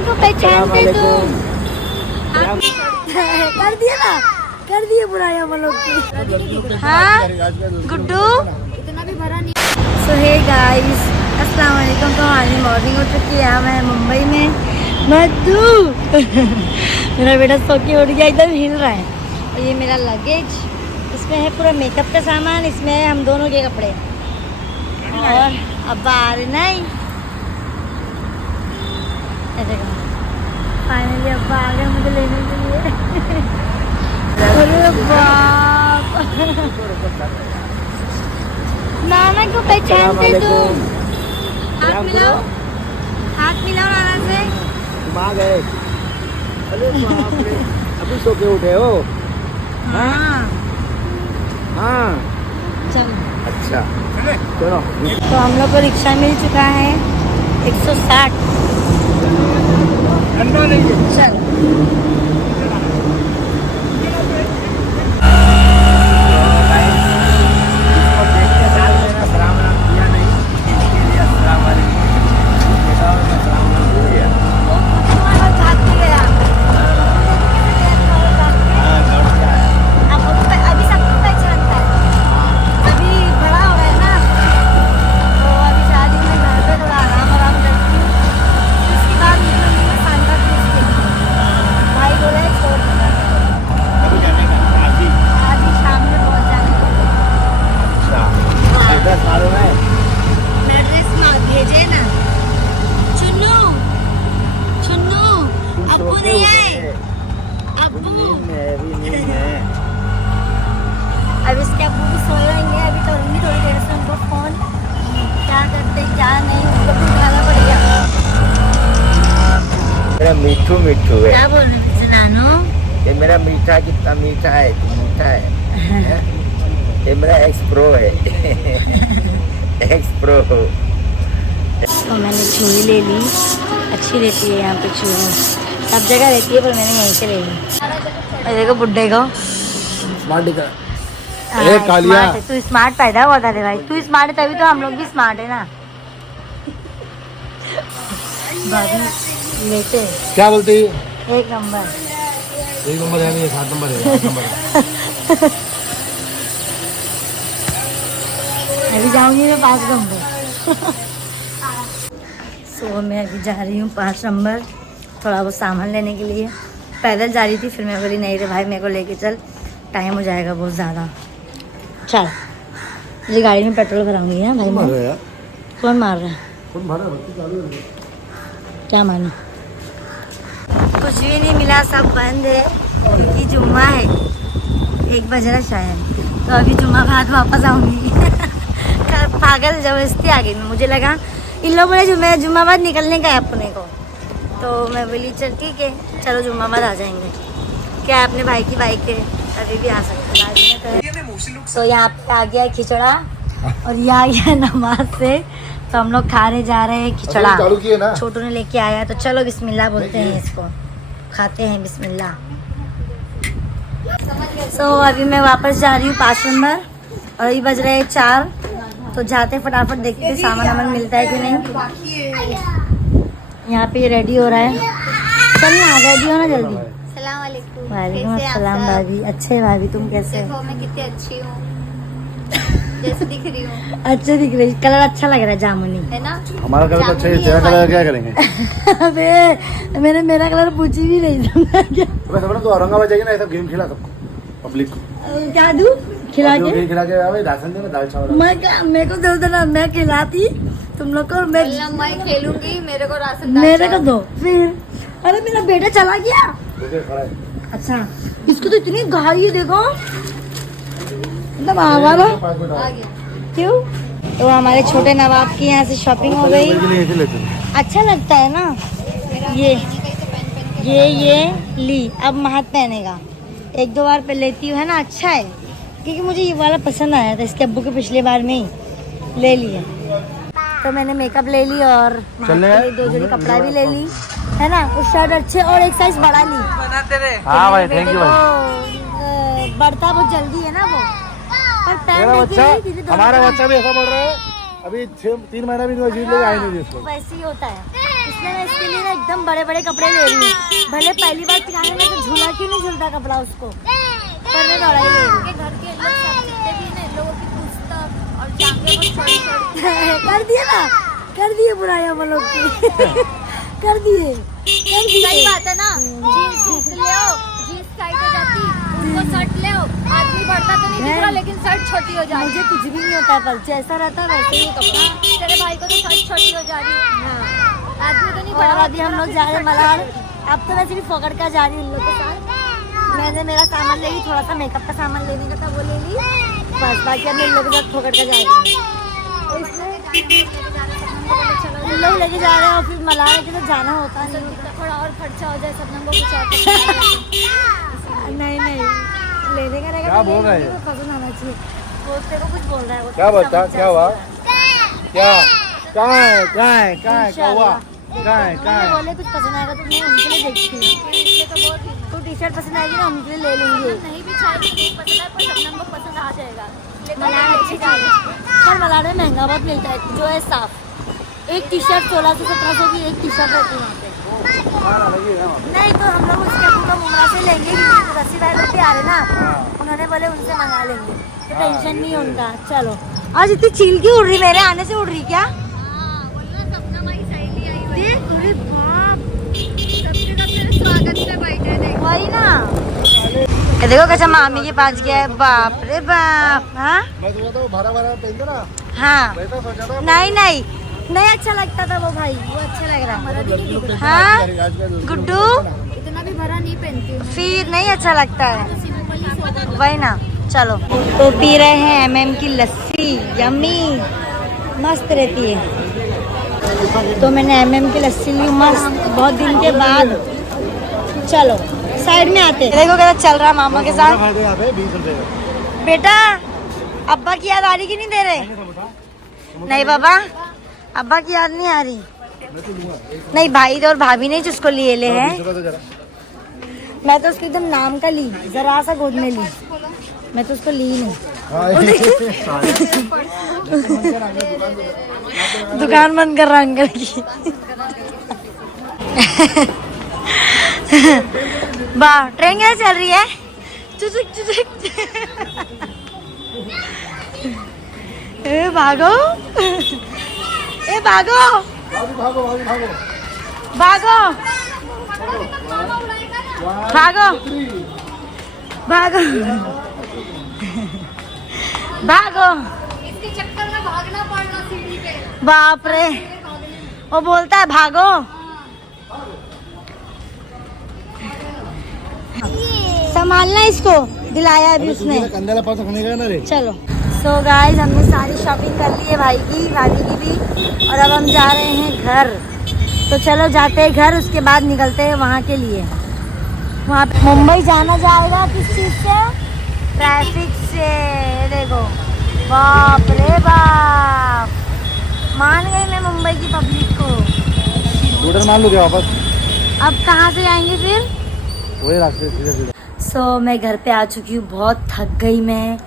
को पहचानते तुम? कर दिए बुराई हम लोग की। हाँ गुड्डू इतना भी भरा नहीं। सो हे गाइस अस्सलाम वालेकुम। तो हमारी मॉर्निंग हो चुकी है। हम हैं मुंबई में। मधु मेरा बेटा सो के उठ गया, एकदम हिल रहा है। और ये मेरा लगेज, इसमें है पूरा मेकअप का सामान, इसमें है हम दोनों के कपड़े। और अब बाहर नहीं, फाइनली अब्बा आ गए मुझे लेने के लिए। अरे बाप नाना को पहचानते तुम? हाथ मिलाओ, हाथ मिलाओ नाना से। तुम आ गए? अरे बाप रे, अभी सो के उठे हो? हाँ हाँ चलो। अच्छा चलो। तो हम लोग को रिक्शा मिल चुका है 160। चलो अब इसके अब्बू भी सोए होंगे, अभी करूँगी थोड़ी देर से उनको फ़ोन। क्या करते क्या नहीं उनको भी उठाना पड़ेगा। मेरा मिठू मिठू है। क्या बोल रहे थे नानो? ये मेरा मीठा कितना मीठा है, मीठा है। ये मेरा एक्स प्रो है। X pro. तो मैंने छुरी ले ली, अच्छी रहती है यहाँ पे छुरी, सब जगह रहती है पर मैंने यहीं से ले ली। और देखो बुड्ढे को स्मार्ट कालिया, तू स्मार्ट पैदा हुआ था रे भाई, तू स्मार्ट है तभी तो हम लोग भी स्मार्ट है ना। भाभी लेते क्या बोलती? एक नंबर है नहीं, 7 नंबर है, 8 नंबर है। अभी जाऊंगी मैं 5 नंबर। सो मैं अभी जा रही हूँ 5 नंबर थोड़ा वो सामान लेने के लिए। पैदल जा रही थी, फिर मैं बोली नहीं रे भाई मेरे को लेके चल, टाइम हो जाएगा बहुत ज़्यादा। चल मुझे गाड़ी में पेट्रोल भराऊंगी है भाई। मैं कौन मार रहा है? क्या मानो? कुछ भी नहीं मिला, सब बंद है क्योंकि जुम्मा है। 1 बज रहा शायद, तो अभी जुम्मा बाद वापस आऊँगी। पागल जबरदस्ती आ गई मैं, मुझे लगा इन लोग बोले जुम्मा बाद निकलने का है अपने को, तो मैं बोली चल ठीक है चलो जुम्मा बाद आ जाएंगे। क्या अपने भाई की बाइक है, अभी भी आ सकते हैं। तो यहाँ पे आ गया खिचड़ा और ये आ गया नमाज से, तो हम लोग खाने जा रहे हैं खिचड़ा। छोटू ने लेके आया, तो चलो बिस्मिल्लाह बोलते हैं इसको, खाते हैं बिस्मिल्लाह। सो अभी मैं वापस जा रही हूँ 5 नंबर और अभी बज रहे हैं 4, तो जाते फटाफट देखते हैं सामान वामान मिलता है कि नहीं। यहाँ पे ये रेडी हो रहा है, चल ना रेडी हो ना जल्दी। वालेकुम अस्सलाम भाभी। अच्छे भाभी, तुम कैसे हो? मैं कितनी अच्छी हूँ, जैसे दिख रही हूँ। अच्छे दिख रही, कलर अच्छा लग रहा है जामुनी है ना? हमारा कलर तो अच्छा है, तेरा कलर क्या करेंगे? अबे मैंने मेरा कलर पूछी भी नहीं था। तो औरंगाबाद जाएगी ना, ऐसा गेम खिला सबको, पब्लिक को क्या दूं खिला के? खिला के राशन देना, दाल चावल। मेरे को दो देना, मैं खिलाती तुम लोग को। मैं खेलूंगी, मेरे को राशन मेरे को दो फिर। अरे मेरा बेटा चला गया। अच्छा इसको तो इतनी घाई है देखो, मतलब आवारा क्यों? तो हमारे छोटे नवाब की यहाँ से शॉपिंग हो गई। अच्छा लगता है ना ये ली, अब महत पहनेगा, 1-2 बार पे लेती हूँ है ना, अच्छा है क्योंकि मुझे ये वाला पसंद आया था, इसके अब्बू के पिछले बार में ही ले लिए। तो मैंने मेकअप ले ली और 2 जोड़ी कपड़ा भी ले ली है ना, कुछ शर्ट अच्छे और एक साइज बढ़ा ली। हाँ भाई थैंक यू भाई। बढ़ता बहुत जल्दी है ना वो, पर हमारा बच्चा भी ऐसा बढ़ रहा है, अभी 3 महीना भी नहीं, जीत ले आए नहीं इसको। वैसे ही होता है, इसलिए मैं इसके लिए ना एकदम बड़े बड़े कपड़े ले रही हूँ। भले पहली बार चलाने में तो झूला क्यों नहीं झूलता कपड़ा उसको, पर मैं बड़ा ही ले रही हूँ। घर के लोग सब जितने भी ना लोगों की पुस्तक और जांघें वो छोड़ी कर दिए ना, कर दिए बुराई हम लोग की। कर दिए सही बात है ना। जीन्स ले आओ, जीन्स टाइट हो जाती, उनको शर्ट ले आओ, आदमी बढ़ता तो नहीं दिख रहा लेकिन शर्ट छोटी हो जा रही। मुझे कुछ भी नहीं होता, कल जैसा रहता वैसे ही कपड़ा। तेरे भाई को तो शर्ट छोटी हो जा रही, आदमी तो नहीं और बढ़ा। अभी हम लोग जा रहे हैं मलाड। अब तो वैसे भी पकड़ कर जा रही हूँ उन लोग के साथ। मैंने मेरा सामान ले ली, थोड़ा सा मेकअप का सामान लेने का था वो ले ली, बस बाकी अब मैं इन लोगों के साथ पकड़ कर जा रही हूँ। इन लोग लेके जा रहे हैं और फिर मलाड के तो जाना होता है। थोड़ा और खर्चा हो जाए सब नंबर कुछ और नहीं नहीं, लेने का रहेगा क्या तो बोल ले रहे लेंगे, हैं? तो पसंद आना चाहिए। वो तेरे को कुछ बोल रहा है वो, क्या बोलता? समझ जा क्या हुआ? उसका। क्या कहाँ है क्या हुआ? कहाँ है उन्होंने बोले कुछ पसंद आएगा तो मैं उनके लिए देखती हूँ। इसलिए तो बहुत ही तो टी शर्ट पसंद आएगी ना उनके लिए ले लूंगी। नहीं भी चाहिए नहीं पसंद है पर सब नंबर पसंद आ जाएगा। मलाड अच्छी चीज़ है, पर मलाड में महंगा बहुत मिलता है जो है साफ। एक टी शर्ट 1600-1700 की एक टी शर्ट रहती है वहाँ पे। नहीं तो हम लोग उसके पूरा मुमरा से लेंगे क्योंकि रस्सी भाई लोग भी आ रहे ना, उन्होंने बोले उनसे मंगा लेंगे तो टेंशन नहीं है उनका। चलो आज इतनी चील क्यों उड़ रही, मेरे आने से उड़ रही क्या? अरे बाप, वही ना। ये देखो कैसा मामी के पास गया है, बाप रे बाप। हाँ हाँ, नहीं नहीं नहीं अच्छा लगता था वो भाई, वो अच्छा लग रहा है। हाँ गुड्डू, इतना भी भरा नहीं पहनती हूँ, फिर नहीं अच्छा लगता है, सिंपल ही सोबर। वही ना। चलो तो पी रहे हैं MM की लस्सी, यम्मी मस्त रहती है। तो मैंने MM की लस्सी ली मस्त, बहुत दिन के बाद। चलो साइड में आते, देखो कैसा चल रहा है मामा के साथ। बेटा अब्बा की याद आ रही कि नहीं दे रहे? नहीं बाबा, अब्बा की याद नहीं आ रही। नहीं भाई और भाभी ने जिसको लिए ले हैं, मैं तो उसको एकदम नाम का ली, जरा सा गोद में ली, मैं तो उसको ली नहीं। दुकान बंद कर रहा अंकल की। वाह ट्रेन कैसे चल रही है? चुचुक चुचुक। ए भागो, ए भागो भागो भागो भागो भागो। इसके चक्कर में भागना पड़ना सीढ़ी पे। बाप रे, वो बोलता है भागो। संभालना इसको, दिलाया अभी उसने। चलो सो गाइस, हमने सारी शॉपिंग कर ली है भाई की, भाभी की भी, और अब हम जा रहे हैं घर। तो चलो जाते हैं घर, उसके बाद निकलते हैं वहाँ के लिए। वहाँ पे मुंबई जाना जाएगा किस चीज़ से? ट्रैफिक से। देखो बाप रे बाप, मान गई मैं मुंबई की पब्लिक को। मान लो क्या वापस? अब कहाँ से जाएंगे फिर? वही रास्ते सीधे सीधे। सो मैं घर पे आ चुकी हूँ, बहुत थक गई मैं।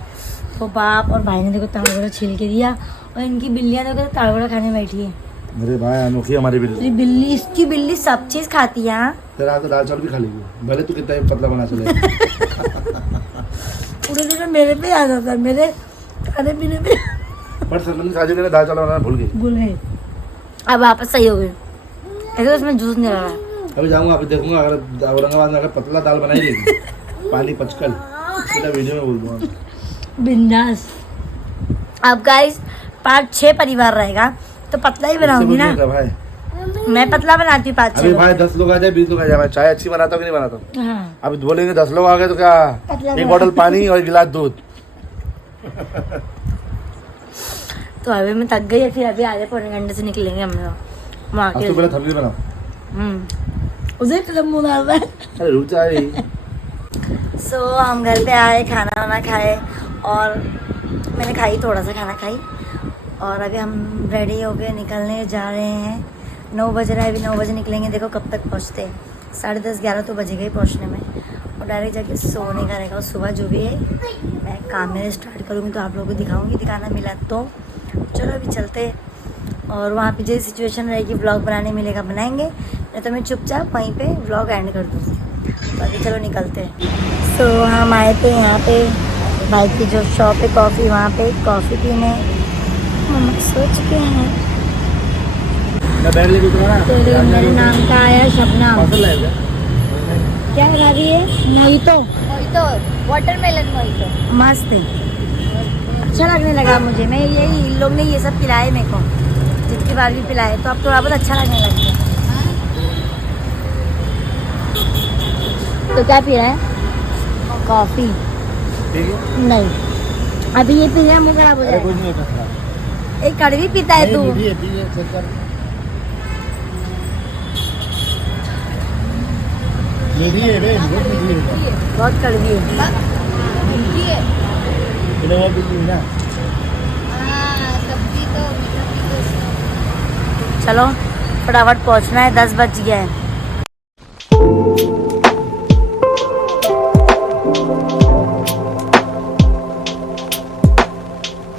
तो बाप और भाई ने देखो ताड़गोड़ा छील के दिया, और इनकी बिल्लियाँ देखो ताड़गोड़ा खाने बैठी है। मेरे भाई अनोखी हमारी बिल्ली। बिल्ली, इसकी बिल्ली सब चीज खाती है। हाँ तेरा तो दाल चावल भी खा लेगी, भले तू कितना ही पतला बना चले। पूरे दिन मेरे पे आ जाता है, मेरे खाने पीने पे। पर सलमान की शादी में दाल चावल बनाना भूल गई। भूल गई, अब वापस सही हो गई। ऐसे उसमें जूस नहीं रहा। अभी जाऊंगा, अभी देखूंगा, अगर औरंगाबाद में अगर पतला दाल बनाई देगी पानी पचकल, सीधा वीडियो में बोल दूंगा। बिंदास। अब गाइस पार्ट 6 परिवार रहेगा तो पतला ही बनाऊंगी ना भाई। मैं, पतला बनाती हूँ 5-6 अभी भाई 10 लोग आ जाए, 20 लोग आ जाए, मैं चाय अच्छी बनाता हूँ कि नहीं बनाता हूँ? हाँ अभी बोलेंगे 10 लोग आ गए तो क्या, पतला एक बोतल पानी और एक गिलास दूध। तो अभी मैं थक गई है, फिर अभी आधे पौने घंटे से निकलेंगे हम लोग वहाँ आज तो पहले थमली बनाओ। उसे फिल्म मुँह डाल रहा है। अरे रुक जाए। सो हम घर पे आए, खाना वाना खाए, और मैंने खाई, थोड़ा सा खाना खाई, और अभी हम रेडी हो गए, निकलने जा रहे हैं। 9 बज रहा है, अभी 9 बजे निकलेंगे। देखो कब तक पहुँचते हैं, 10:30-11 तो बजेगा ही पहुँचने में, और डायरेक्ट जाके सोने का रहेगा। और सुबह जो भी है मैं काम में स्टार्ट करूँगी तो आप लोगों को दिखाऊँगी, दिखाना मिला तो। चलो अभी चलते और वहाँ पे जैसी सिचुएशन रहेगी व्लॉग बनाने मिलेगा बनाएंगे, नहीं तो मैं चुपचाप वहीं पे व्लॉग एंड कर दूँगी। बाकी चलो निकलते हैं। सो हम आए थे यहाँ पे भाई की जो शॉप है कॉफ़ी, वहाँ पे कॉफ़ी पीने हम सो चुके हैं। तो मेरे नाम का आया शबनम। क्या खा रही है? मोहितो। Mojito, watermelon mojito. मस्त है, अच्छा लगने लगा मुझे। मैं यही इन लोग ने ये सब पिलाए मेरे को, जितनी बार भी पिलाए, तो अब थोड़ा बहुत अच्छा लगने लग गया। तो क्या पी रहा है? कॉफ़ी? नहीं, अभी ये पी रहा है, मुँह खराब हो जाएगा। एक कड़वी पीता है तू? बहुत कड़वी है। मीठी है। चलो फटाफट पहुंचना है, 10 बज गया है।